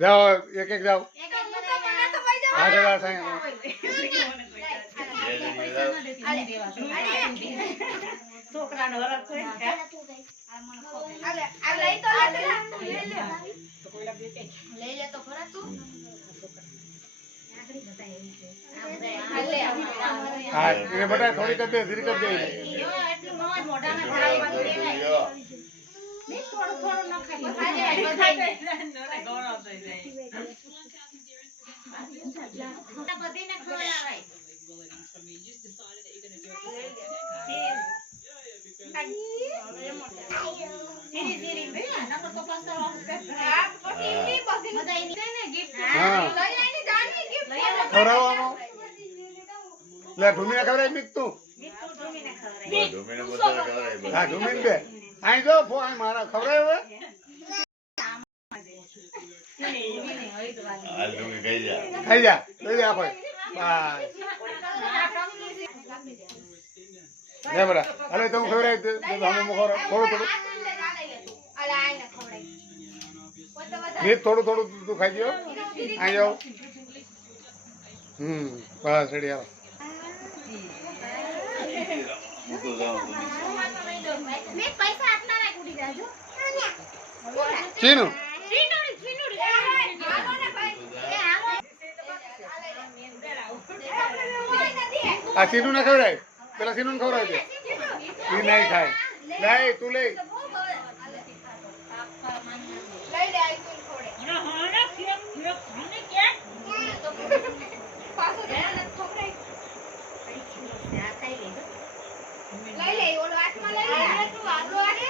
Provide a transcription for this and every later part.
જાઓ એક એક જાઓ આગળ આ સાંઈ છોકરાનો હરખ છે લઈ લે તો ખરા તું હા એને બટા થોડી કર દે ધીરે કર દે એટલું મોજ મોઢાને ભરાવી દેવાય મે થોડું થોડું નખાય બધાય ગૌરવ થઈ જાય બધીને ખવડાવાય ધીરે ધીરે બે નકર તો પાછળ હા પછી ઇની બધી બધા ઇની ને ગિફ્ટ હા લઈ આની જાની ગિફ્ટ ખવડાવવાનો લે ઢૂમીને ખવડાવી મિક તું ઢૂમીને ખવડાય ઢૂમીને બધા ખવડાવી હા ઢૂમીને દે આઈ જો ફો આઈ મારા ખવડાવે હવે હાલ ઢૂમી ખાઈ જા ખાઈ જા લઈ જા કોઈ બસ લે બરા અલે તું ખવડાવી દે હમ મોખો થોડું થોડું નીત થોડું થોડું તું ખાઈ ગયો આઈ જાઓ બસ રેડી આવો હું તો જાઉં મે પૈસા આપના રાખ ઉડી જાજો ચીનું ચીનુડી હાલો ને ભાઈ એ હાલો આ સીનું ના ખવડાય પેલા સીનું ખવડાવી દે ઈ નહીં ખાય લે તું લે લઈ લે આઈ તું ખોડે હા ફેક ખાને કે પાછો ધ્યાન ન ખોપરાય આ ખાઈ લેજો લઈ લે ઓલો હાથમાં લઈ લે તું આડો આડે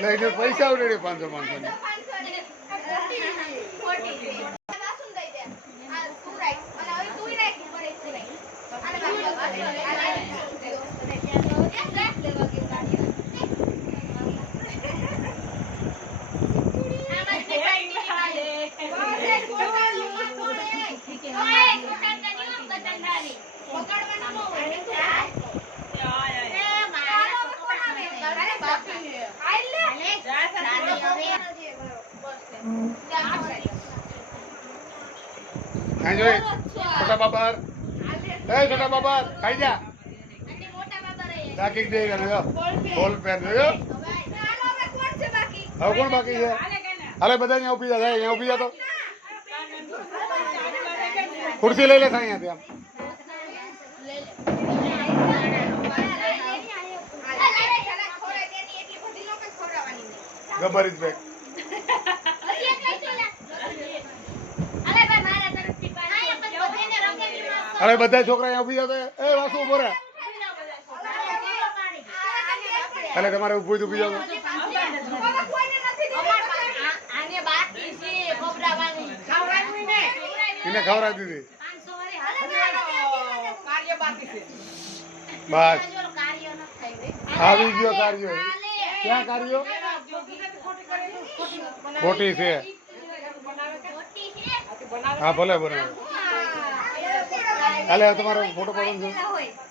લઈ જો પૈસા ઉડે 500 ની ખાઈ જો છોટા બાબર એ છોટા બાબર ખાઈ જા બાકી દે ને જો બોલ પેન જો હવે કોણ બાકી છે અરે બધા અહીંયા ઊભી જા અહીંયા ઊભી જા તો ખુરશી લઈ લે અહીંયા આમ ગબર ઇઝ બેક અરે બધા છોકરા અહીંયા ઊભી જાવ એ વાસુ ઉભો રહે અરે તમારે ઊભું ઊભી જાવ એને ખવડાવી દીધી બસ આવી ગયો કાર્યો ક્યાં કાર્યો ખોટી છે હા ભલે બનાવે હાલે તમારો ફોટો પાડવાનો છે